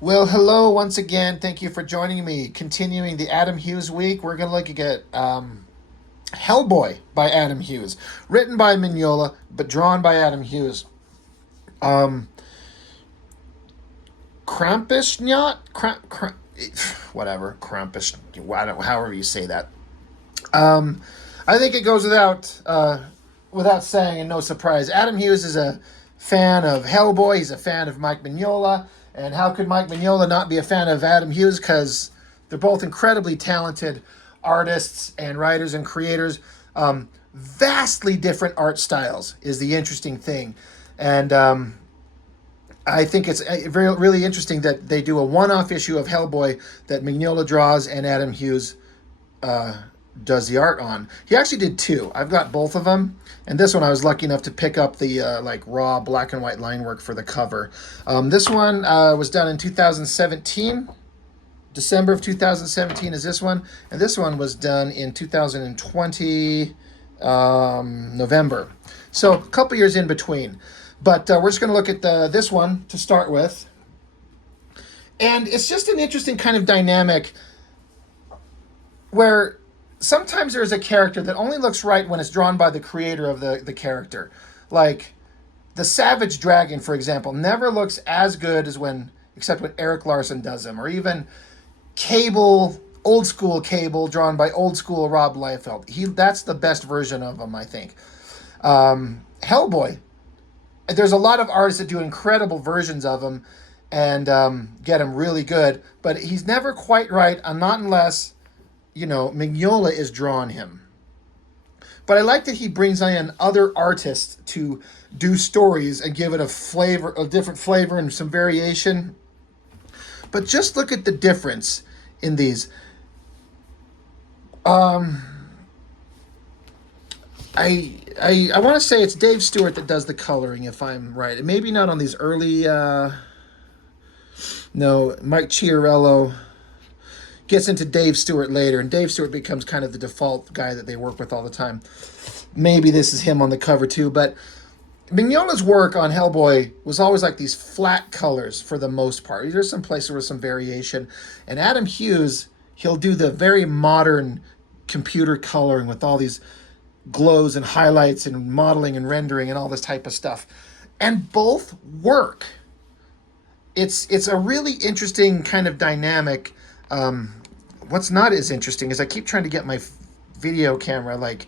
Well, hello once again. Thank you for joining me. Continuing the Adam Hughes week, we're going to look at Hellboy by Adam Hughes, written by Mignola, but drawn by Adam Hughes. Um, Krampus, not whatever Krampus, however you say that. Um, I think it goes without saying, and no surprise. Adam Hughes is a fan of Hellboy. He's a fan of Mike Mignola. And how could Mike Mignola not be a fan of Adam Hughes? Because they're both incredibly talented artists and writers and creators. Vastly different art styles is the interesting thing. And I think it's really interesting that they do a one-off issue of Hellboy that Mignola draws and Adam Hughes uh, does the art on. He actually did two. I've got both of them, and this one I was lucky enough to pick up the like raw black and white line work for the cover. This one was done in 2017. December of 2017 is this one, and this one was done in 2020 November. So a couple years in between. But we're just going to look at this one to start with. And it's just an interesting kind of dynamic where sometimes there's a character that only looks right when it's drawn by the creator of the character. Like the Savage Dragon, for example, never looks as good as except when Eric Larson does him, or even Cable, old school Cable, drawn by old school Rob Liefeld. That's the best version of him, I think. Hellboy, there's a lot of artists that do incredible versions of him and get him really good, but he's never quite right, not unless Mignola is drawing him. But I like that he brings in other artists to do stories and give it a different flavor and some variation. But just look at the difference in these. I want to say it's Dave Stewart that does the coloring, if I'm right. Maybe not on these early. No, Mike Chiarello gets into Dave Stewart later, and Dave Stewart becomes kind of the default guy that they work with all the time. Maybe this is him on the cover too, but Mignola's work on Hellboy was always like these flat colors for the most part. There's some places with some variation. And Adam Hughes, he'll do the very modern computer coloring with all these glows and highlights and modeling and rendering and all this type of stuff. And both work. It's a really interesting kind of dynamic. What's not as interesting is I keep trying to get my video camera like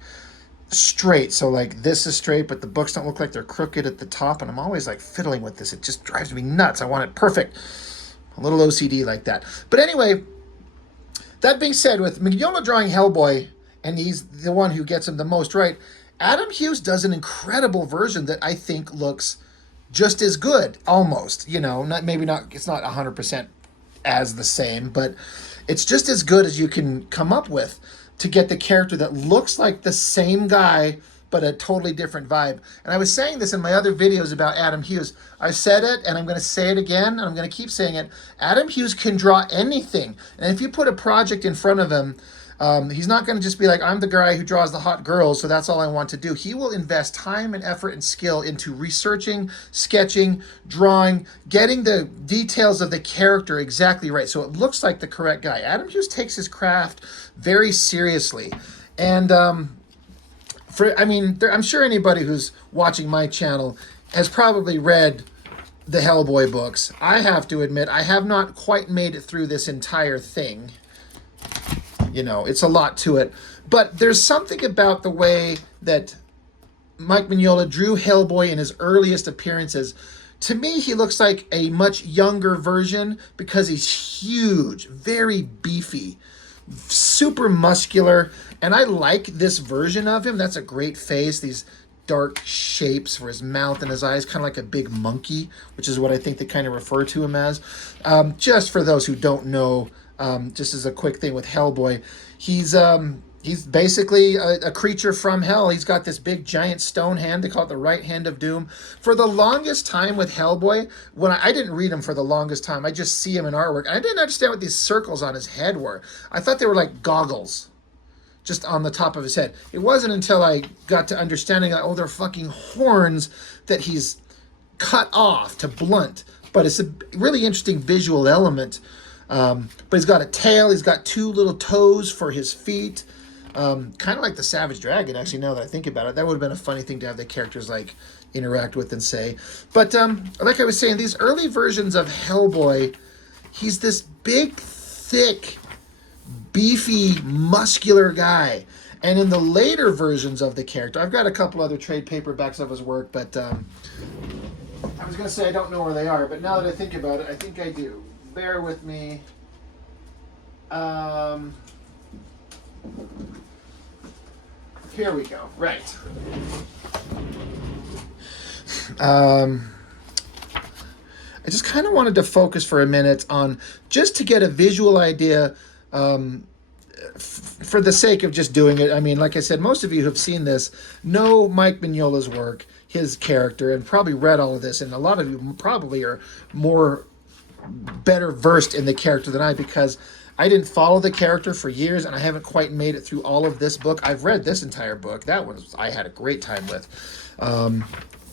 straight, so like this is straight, but the books don't look like they're crooked at the top, and I'm always like fiddling with this. It just drives me nuts. I want it perfect. A little OCD like that. But anyway, that being said, with Mignola drawing Hellboy, and he's the one who gets him the most right, Adam Hughes does an incredible version that I think looks just as good, almost. It's not 100% as the same, but it's just as good as you can come up with to get the character that looks like the same guy but a totally different vibe. And I was saying this in my other videos about Adam Hughes. I said it, and I'm going to say it again, and I'm going to keep saying it. Adam Hughes can draw anything, and if you put a project in front of him, he's not going to just be like, I'm the guy who draws the hot girls, so that's all I want to do. He will invest time and effort and skill into researching, sketching, drawing, getting the details of the character exactly right, so it looks like the correct guy. Adam Hughes takes his craft very seriously. And I'm sure anybody who's watching my channel has probably read the Hellboy books. I have to admit, I have not quite made it through this entire thing. It's a lot to it. But there's something about the way that Mike Mignola drew Hellboy in his earliest appearances. To me, he looks like a much younger version because he's huge, very beefy, super muscular. And I like this version of him. That's a great face. These dark shapes for his mouth and his eyes, kind of like a big monkey, which is what I think they kind of refer to him as. Just for those who don't know, just as a quick thing with Hellboy, he's basically a creature from hell. He's got this big giant stone hand. They call it the right hand of doom. For the longest time with Hellboy, when I didn't read him for the longest time, I just see him in artwork. I didn't understand what these circles on his head were. I thought they were like goggles just on the top of his head. It wasn't until I got to understanding that, they're fucking horns that he's cut off to blunt. but it's a really interesting visual element. But he's got a tail. He's got two little toes for his feet. Kind of like the Savage Dragon, actually, now that I think about it. That would have been a funny thing to have the characters, like, interact with and say. But, like I was saying, these early versions of Hellboy, he's this big, thick, beefy, muscular guy. And in the later versions of the character, I've got a couple other trade paperbacks of his work, but I was going to say I don't know where they are, but now that I think about it, I think I do. Bear with me. Here we go. Right. I just kind of wanted to focus for a minute on just to get a visual idea for the sake of just doing it. I mean, like I said, most of you who have seen this know Mike Mignola's work, his character, and probably read all of this. And a lot of you probably are better versed in the character than I, because I didn't follow the character for years, and I haven't quite made it through all of this book. I've read this entire book. That one I had a great time with.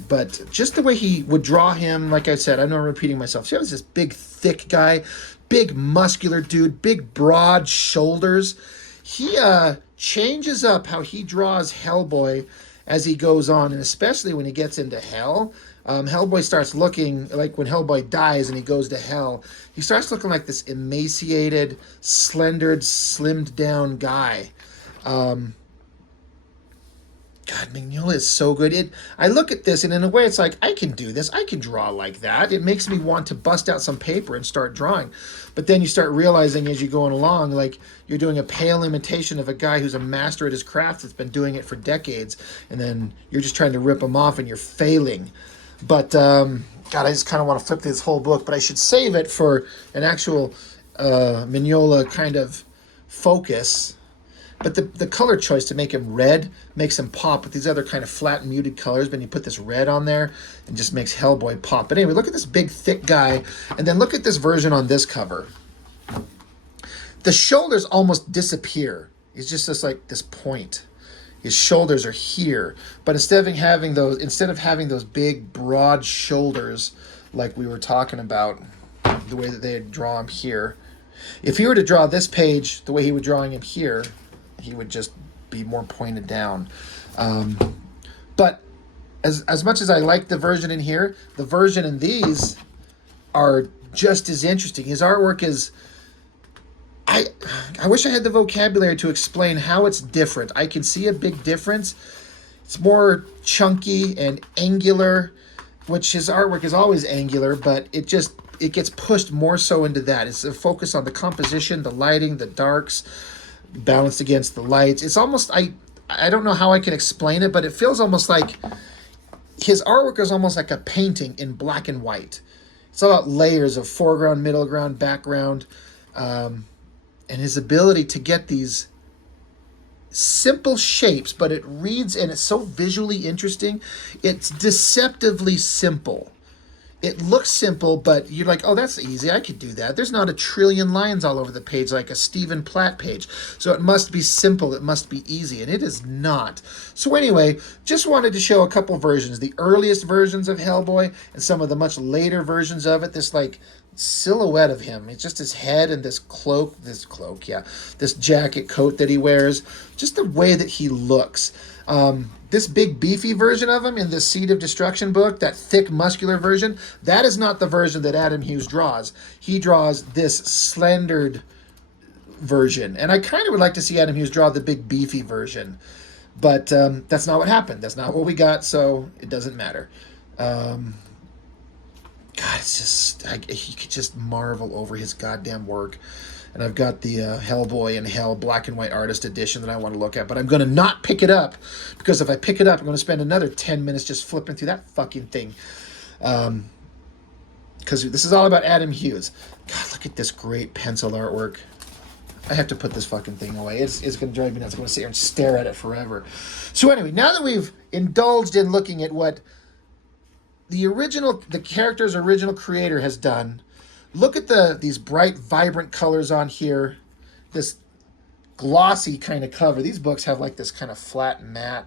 But just the way he would draw him, like I said, I know I'm repeating myself. He was this big, thick guy, big, muscular dude, big, broad shoulders. He changes up how he draws Hellboy as he goes on, and especially when he gets into hell. Hellboy starts looking like, when Hellboy dies and he goes to hell, he starts looking like this emaciated, slendered, slimmed down guy. God, Mignola is so good. I look at this, and in a way, it's like, I can do this. I can draw like that. It makes me want to bust out some paper and start drawing. But then you start realizing as you're going along, like, you're doing a pale imitation of a guy who's a master at his craft that's been doing it for decades, and then you're just trying to rip him off, and you're failing. But, God, I just kind of want to flip this whole book, but I should save it for an actual Mignola kind of focus. But the color choice to make him red makes him pop with these other kind of flat and muted colors. But you put this red on there and just makes Hellboy pop. But anyway, look at this big, thick guy. And then look at this version on this cover. The shoulders almost disappear. He's just this point. His shoulders are here. But instead of having those big, broad shoulders like we were talking about, the way that they draw him here, if he were to draw this page the way he was drawing him here, he would just be more pointed down. But as much as I like the version in here, the version in these are just as interesting. His artwork is... I wish I had the vocabulary to explain how it's different. I can see a big difference. It's more chunky and angular, which his artwork is always angular, but it gets pushed more so into that. It's a focus on the composition, the lighting, the darks, balanced against the lights. It's almost, I don't know how I can explain it, but it feels almost like his artwork is almost like a painting in black and white. It's all about layers of foreground, middle ground, background, and his ability to get these simple shapes, but it reads, and it's so visually interesting. It's deceptively simple. It looks simple, but you're like, oh, that's easy. I could do that. There's not a trillion lines all over the page like a Stephen Platt page. So it must be simple. It must be easy. And it is not. So anyway, just wanted to show a couple versions. The earliest versions of Hellboy and some of the much later versions of it. This silhouette of him. It's just his head and this jacket coat that he wears. Just the way that he looks. This big beefy version of him in the Seed of Destruction book, that thick muscular version, that is not the version that Adam Hughes draws. He draws this slendered version. And I kind of would like to see Adam Hughes draw the big beefy version. But that's not what happened. That's not what we got, so it doesn't matter. God, it's just... he could just marvel over his goddamn work. And I've got the Hellboy and Hell black and white artist edition that I want to look at. But I'm going to not pick it up. Because if I pick it up, I'm going to spend another 10 minutes just flipping through that fucking thing. Because this is all about Adam Hughes. God, look at this great pencil artwork. I have to put this fucking thing away. It's going to drive me nuts. I'm going to sit here and stare at it forever. So anyway, now that we've indulged in looking at what the character's original creator has done, look at these bright, vibrant colors on here. This glossy kind of cover. These books have like this kind of flat, matte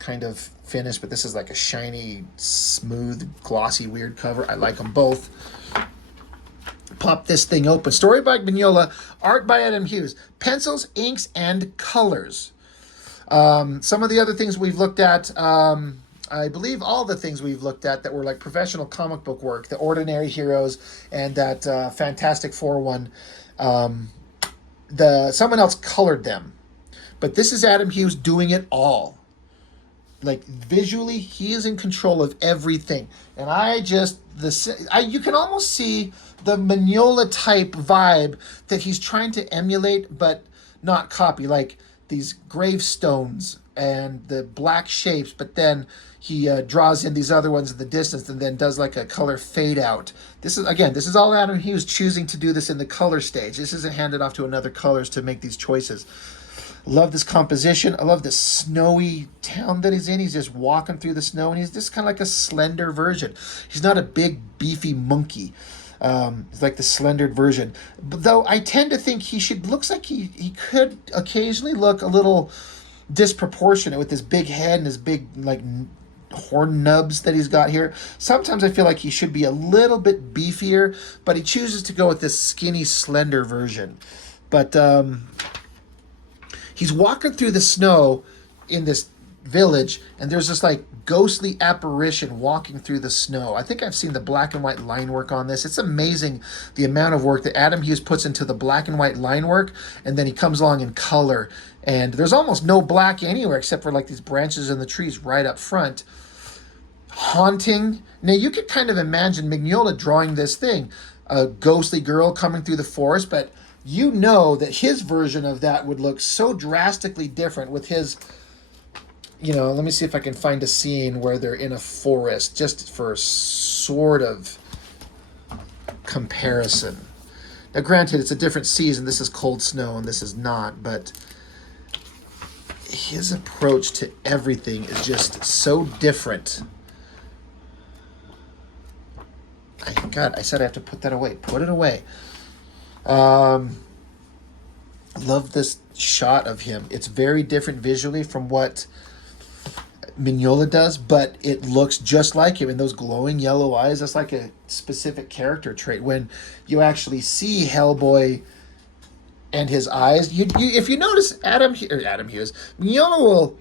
kind of finish, but this is like a shiny, smooth, glossy, weird cover. I like them both. Pop this thing open. Story by Mignola, art by Adam Hughes. Pencils, inks, and colors. Some of the other things we've looked at, I believe all the things we've looked at that were like professional comic book work, the Ordinary Heroes and that Fantastic Four one, someone else colored them. But this is Adam Hughes doing it all. Like visually, he is in control of everything. And you can almost see the Mignola type vibe that he's trying to emulate, but not copy. Like these gravestones and the black shapes, but then he draws in these other ones in the distance and then does like a color fade out. This is all Adam Hughes choosing to do this in the color stage. This isn't handed off to another colors to make these choices. Love this composition. I love this snowy town that he's in. He's just walking through the snow, and he's just kind of like a slender version. He's not a big, beefy monkey. He's like the slendered version. But though I tend to think looks like he could occasionally look a little disproportionate with his big head and his big, like, horn nubs that he's got here. Sometimes I feel like he should be a little bit beefier, but he chooses to go with this skinny, slender version. But he's walking through the snow in this village, and there's this like ghostly apparition walking through the snow. I think I've seen the black and white line work on this. It's amazing the amount of work that Adam Hughes puts into the black and white line work, and then he comes along in color. And there's almost no black anywhere except for like these branches in the trees right up front. Haunting. Now you could kind of imagine Mignola drawing this thing, a ghostly girl coming through the forest, but you know that his version of that would look so drastically different with his, let me see if I can find a scene where they're in a forest, just for sort of comparison. Now granted, it's a different season. This is cold snow and this is not, but his approach to everything is just so different. God, I said I have to put that away. Put it away. Love this shot of him. It's very different visually from what Mignola does, but it looks just like him. And those glowing yellow eyes, that's like a specific character trait. When you actually see Hellboy and his eyes, you if you notice Adam Hughes, Mignola will,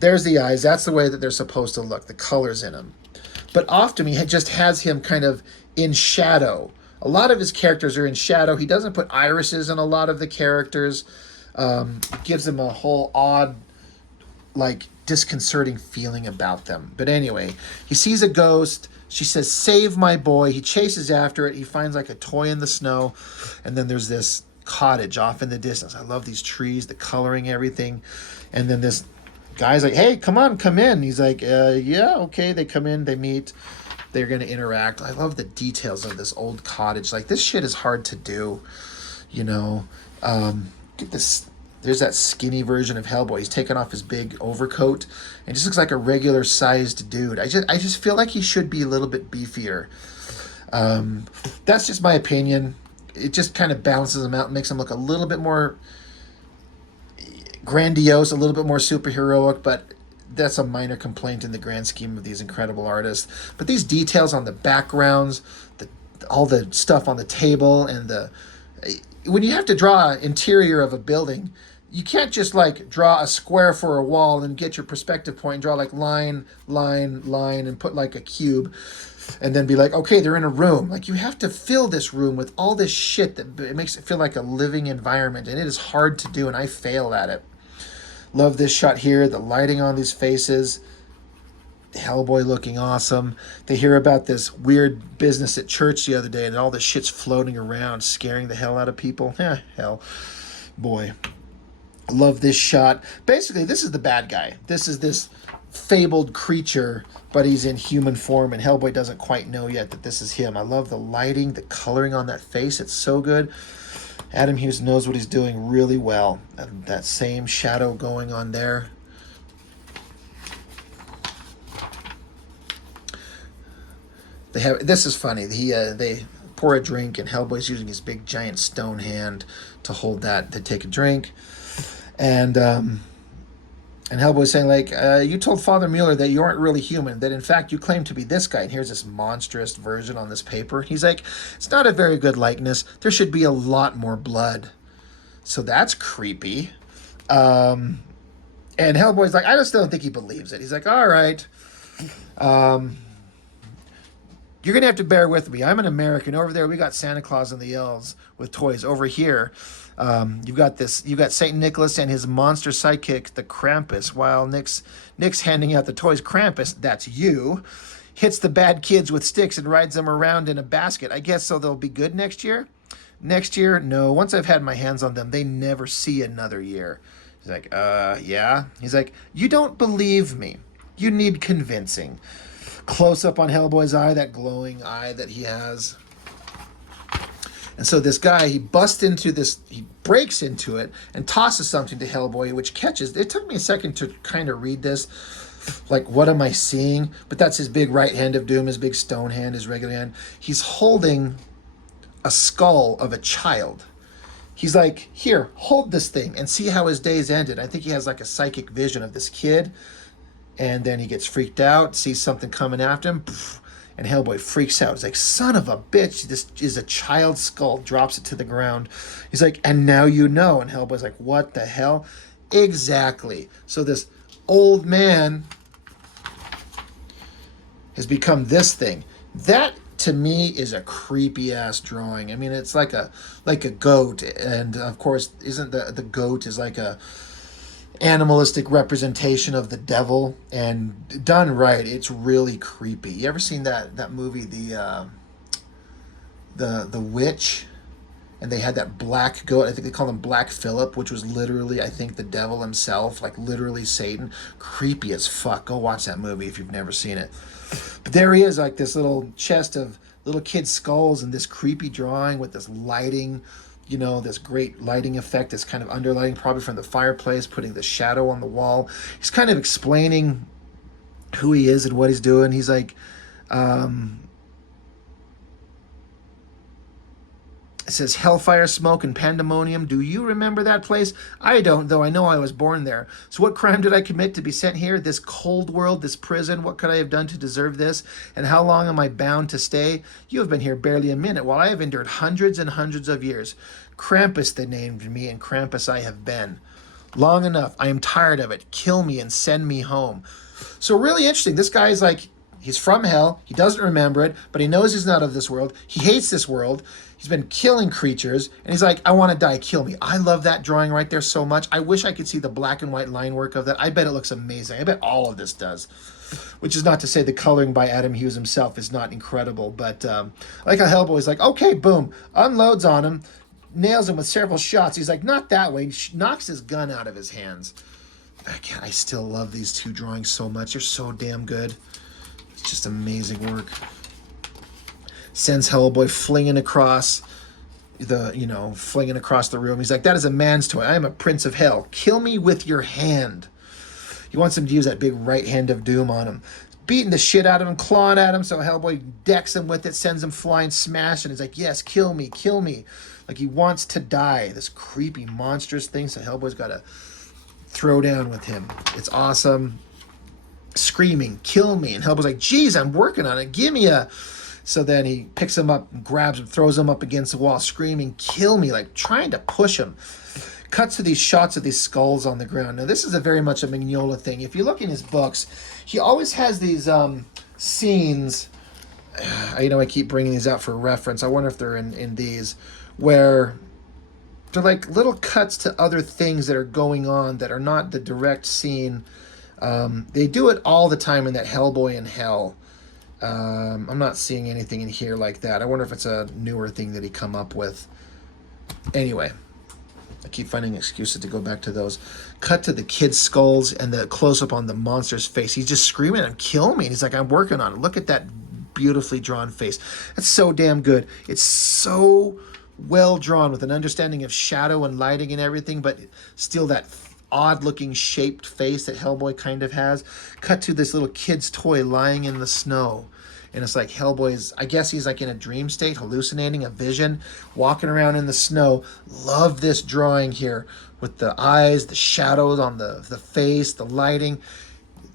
there's the eyes. That's the way that they're supposed to look, the colors in them. But often he just has him kind of in shadow. A lot of his characters are in shadow. He doesn't put irises in a lot of the characters. Gives them a whole odd, like, disconcerting feeling about them. But anyway, he sees a ghost. She says, "Save my boy." He chases after it. He finds like a toy in the snow. And then there's this cottage off in the distance. I love these trees, the coloring, everything. And then this guy's like, "Hey, come in." He's like, yeah, okay. They come in, they meet. They're going to interact. I love the details of this old cottage. Like, this shit is hard to do, Get this. There's that skinny version of Hellboy. He's taken off his big overcoat and just looks like a regular sized dude. I just feel like he should be a little bit beefier. That's just my opinion. It just kind of balances him out and makes him look a little bit more grandiose, a little bit more superheroic, but that's a minor complaint in the grand scheme of these incredible artists. But these details on the backgrounds, all the stuff on the table, and when you have to draw interior of a building, you can't just like draw a square for a wall and get your perspective point and draw like line, and put like a cube and then be like, okay, they're in a room. Like, you have to fill this room with all this shit that it makes it feel like a living environment, and it is hard to do, and I fail at it. Love this shot here, the lighting on these faces. Hellboy looking awesome. They hear about this weird business at church the other day, and all this shit's floating around, scaring the hell out of people. Hell. Boy. Love this shot. Basically, this is the bad guy. This is this fabled creature, but he's in human form, and Hellboy doesn't quite know yet that this is him. I love the lighting, the coloring on that face. It's so good. Adam Hughes knows what he's doing really well. And that same shadow going on there. This is funny. They pour a drink, and Hellboy's using his big giant stone hand to hold that to take a drink. And And Hellboy's saying, like, you told Father Mueller that you aren't really human, that in fact you claim to be this guy. And here's this monstrous version on this paper. He's like, it's not a very good likeness. There should be a lot more blood. So that's creepy. And Hellboy's like, I just don't think he believes it. He's like, all right. You're going to have to bear with me. I'm an American. Over there, we got Santa Claus and the elves with toys. Over here, you've got St. Nicholas and his monster sidekick, the Krampus, while Nick's handing out the toys. Krampus, that's you, hits the bad kids with sticks and rides them around in a basket. I guess so they'll be good next year? Next year? No. Once I've had my hands on them, they never see another year. He's like, yeah? He's like, you don't believe me. You need convincing. Close up on Hellboy's eye, that glowing eye that he has. And so this guy, he breaks into it and tosses something to Hellboy, which catches. It took me a second to kind of read this. Like, what am I seeing? But that's his big right hand of doom, his big stone hand, his regular hand. He's holding a skull of a child. He's like, here, hold this thing and see how his days ended. I think he has like a psychic vision of this kid. And then he gets freaked out, sees something coming after him, and Hellboy freaks out. He's like, son of a bitch, this is a child's skull, drops it to the ground. He's like, and now you know. And Hellboy's like, what the hell? Exactly. So this old man has become this thing. That, to me, is a creepy-ass drawing. I mean, it's like a goat. And, of course, isn't the goat is like a animalistic representation of the devil, and done right, it's really creepy. You ever seen that movie, the Witch, and they had that black goat? I think they called him Black Phillip, which was literally, I think, the devil himself, like literally Satan. Creepy as fuck. Go watch that movie if you've never seen it. But there he is, like this little chest of little kids' skulls, and this creepy drawing with this lighting, this great lighting effect that's kind of underlighting, probably from the fireplace, putting the shadow on the wall. He's kind of explaining who he is and what he's doing. He's like, it says hellfire, smoke, and pandemonium. Do you remember that place? I don't, though I know I was born there. So what crime did I commit to be sent here? This cold world, this prison? What could I have done to deserve this? And how long am I bound to stay? You have been here barely a minute, while I have endured hundreds and hundreds of years. Krampus they named me, and Krampus I have been. Long enough. I am tired of it. Kill me and send me home. So really interesting. This guy's like, he's from hell. He doesn't remember it, but he knows he's not of this world. He hates this world. He's been killing creatures, and he's like, I want to die. Kill me. I love that drawing right there so much. I wish I could see the black and white line work of that. I bet it looks amazing. I bet all of this does. Which is not to say the coloring by Adam Hughes himself is not incredible, but I like how Hellboy's like, okay, boom, unloads on him, nails him with several shots. He's like, not that way. Knocks his gun out of his hands. I still love these two drawings so much. They're so damn good. It's just amazing work. Sends Hellboy flinging across the room. He's like, that is a man's toy. I am a prince of hell. Kill me with your hand. He wants him to use that big right hand of doom on him. Beating the shit out of him, clawing at him, so Hellboy decks him with it, sends him flying, smashing. He's like, yes, kill me, kill me. Like he wants to die. This creepy, monstrous thing, so Hellboy's got to throw down with him. It's awesome. Screaming, kill me. And Hellboy's like, geez, I'm working on it. Give me a... So then he picks him up, grabs him, throws him up against the wall, screaming, kill me, like trying to push him. Cuts to these shots of these skulls on the ground. Now, this is a very much a Mignola thing. If you look in his books, he always has these scenes. I keep bringing these out for reference. I wonder if they're in these, where they're like little cuts to other things that are going on that are not the direct scene. They do it all the time in that Hellboy in Hell. I'm not seeing anything in here like that. I wonder if it's a newer thing that he come up with. Anyway, I keep finding excuses to go back to those. Cut to the kids' skulls and the close-up on the monster's face. He's just screaming and kill me. And he's like, I'm working on it. Look at that beautifully drawn face. That's so damn good. It's so well drawn with an understanding of shadow and lighting and everything, but still that odd-looking shaped face that Hellboy kind of has. Cut to this little kid's toy lying in the snow. And it's like Hellboy's, I guess he's like in a dream state, hallucinating a vision, walking around in the snow. Love this drawing here with the eyes, the shadows on the face, the lighting.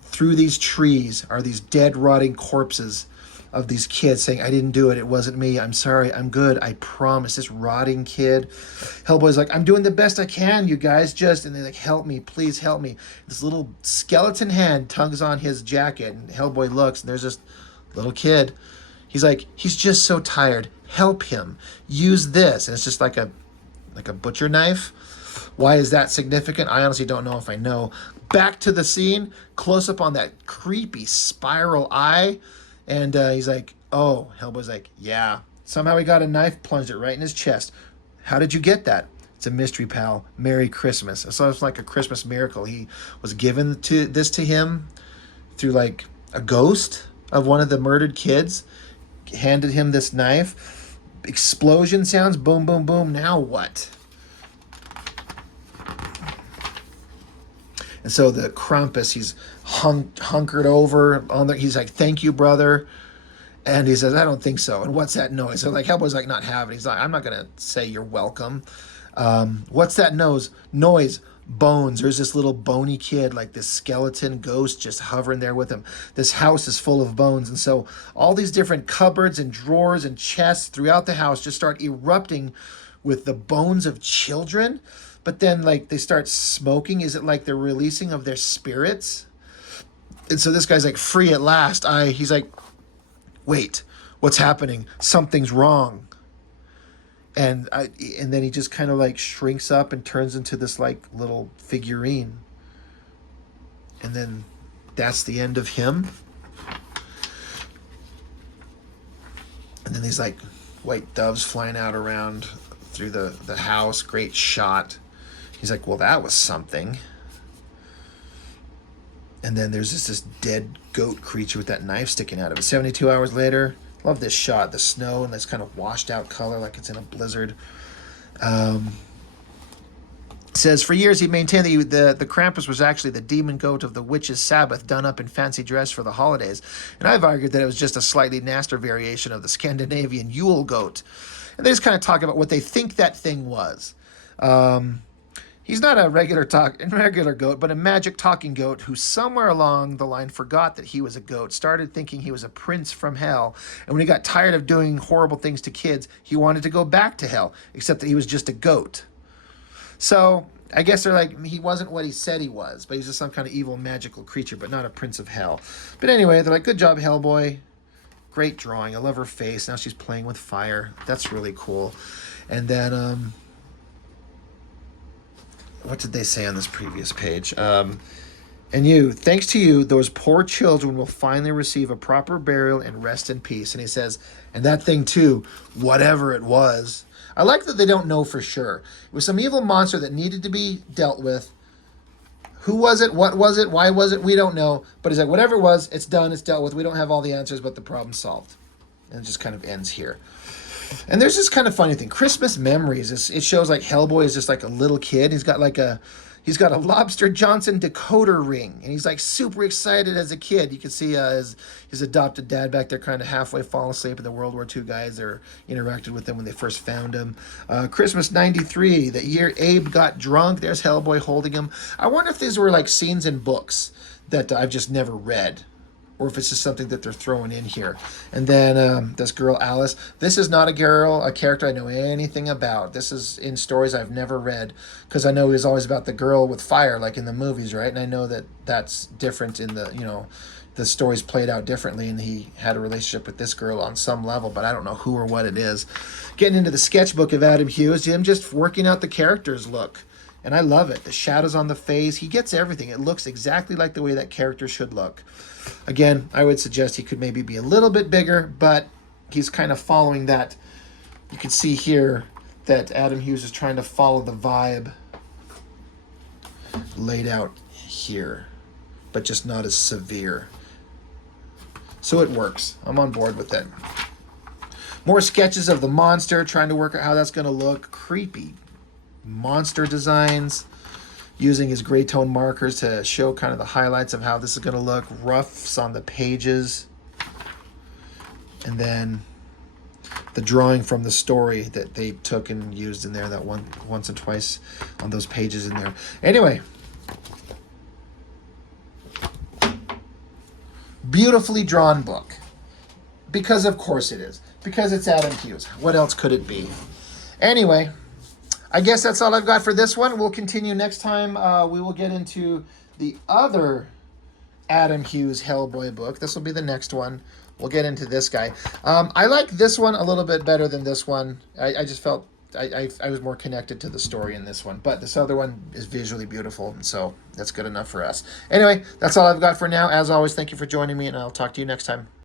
Through these trees are these dead, rotting corpses of these kids saying, I didn't do it. It wasn't me. I'm sorry. I'm good. I promise. This rotting kid. Hellboy's like, I'm doing the best I can, you guys. And they're like, help me. Please help me. This little skeleton hand tugs on his jacket, and Hellboy looks, and there's this little kid. He's like, he's just so tired. Help him. Use this. And it's just like a butcher knife. Why is that significant? I honestly don't know if I know. Back to the scene, close up on that creepy spiral eye. And he's like, oh, Hellboy's like, yeah. Somehow he got a knife, plunged it right in his chest. How did you get that? It's a mystery, pal. Merry Christmas. So it's like a Christmas miracle. He was given to him through like a ghost of one of the murdered kids. Handed him this knife. Explosion sounds, boom, boom, boom. Now what? And so the Krampus, he's hunkered over on he's like, thank you, brother. And he says, I don't think so. And what's that noise? So like Hellboy's like not having it. He's like, I'm not going to say you're welcome. What's that noise? Bones. There's this little bony kid, like this skeleton ghost just hovering there with him. This house is full of bones. And so all these different cupboards and drawers and chests throughout the house just start erupting with the bones of children. But then, like, they start smoking. Is it like they're releasing of their spirits? And so this guy's like, free at last. He's like, wait, what's happening? Something's wrong. And then he just kind of like shrinks up and turns into this like little figurine. And then that's the end of him. And then these like white doves flying out around through the house. Great shot. He's like, well, that was something. And then there's this dead goat creature with that knife sticking out of it. 72 hours later, love this shot. The snow and this kind of washed out color like it's in a blizzard. Says, for years he maintained that the Krampus was actually the demon goat of the witch's Sabbath done up in fancy dress for the holidays. And I've argued that it was just a slightly nastier variation of the Scandinavian Yule goat. And they just kind of talk about what they think that thing was. He's not a regular goat, but a magic talking goat who somewhere along the line forgot that he was a goat, started thinking he was a prince from hell, and when he got tired of doing horrible things to kids, he wanted to go back to hell, except that he was just a goat. So I guess they're like, he wasn't what he said he was, but he's just some kind of evil magical creature, but not a prince of hell. But anyway, they're like, good job, Hellboy. Great drawing. I love her face. Now she's playing with fire. That's really cool. And then, what did they say on this previous page? And thanks to you, those poor children will finally receive a proper burial and rest in peace. And he says, and that thing too, whatever it was. I like that they don't know for sure. It was some evil monster that needed to be dealt with. Who was it? What was it? Why was it? We don't know. But he's like, whatever it was, it's done. It's dealt with. We don't have all the answers, but the problem's solved. And it just kind of ends here. And there's this kind of funny thing. Christmas memories. It shows like Hellboy is just like a little kid. He's got a Lobster Johnson decoder ring, and he's like super excited as a kid. You can see his adopted dad back there kind of halfway falling asleep, and the World War II guys there interacted with him when they first found him. Christmas '93, the year Abe got drunk. There's Hellboy holding him. I wonder if these were like scenes in books that I've just never read, or if it's just something that they're throwing in here. And then this girl, Alice. This is not a character I know anything about. This is in stories I've never read, because I know it was always about the girl with fire, like in the movies, right? And I know that that's different in the stories played out differently, and he had a relationship with this girl on some level, but I don't know who or what it is. Getting into the sketchbook of Adam Hughes, him just working out the character's look. And I love it. The shadows on the face. He gets everything. It looks exactly like the way that character should look. Again, I would suggest he could maybe be a little bit bigger, but he's kind of following that. You can see here that Adam Hughes is trying to follow the vibe laid out here, but just not as severe. So it works. I'm on board with it. More sketches of the monster, trying to work out how that's going to look. Creepy monster designs, using his gray tone markers to show kind of the highlights of how this is going to look. Roughs on the pages. And then the drawing from the story that they took and used in there, that one once and twice on those pages in there. Anyway, beautifully drawn book. Because of course it is. Because it's Adam Hughes. What else could it be? Anyway, I guess that's all I've got for this one. We'll continue next time. We will get into the other Adam Hughes Hellboy book. This will be the next one. We'll get into this guy. I like this one a little bit better than this one. I just felt I was more connected to the story in this one. But this other one is visually beautiful, and so that's good enough for us. Anyway, that's all I've got for now. As always, thank you for joining me, and I'll talk to you next time.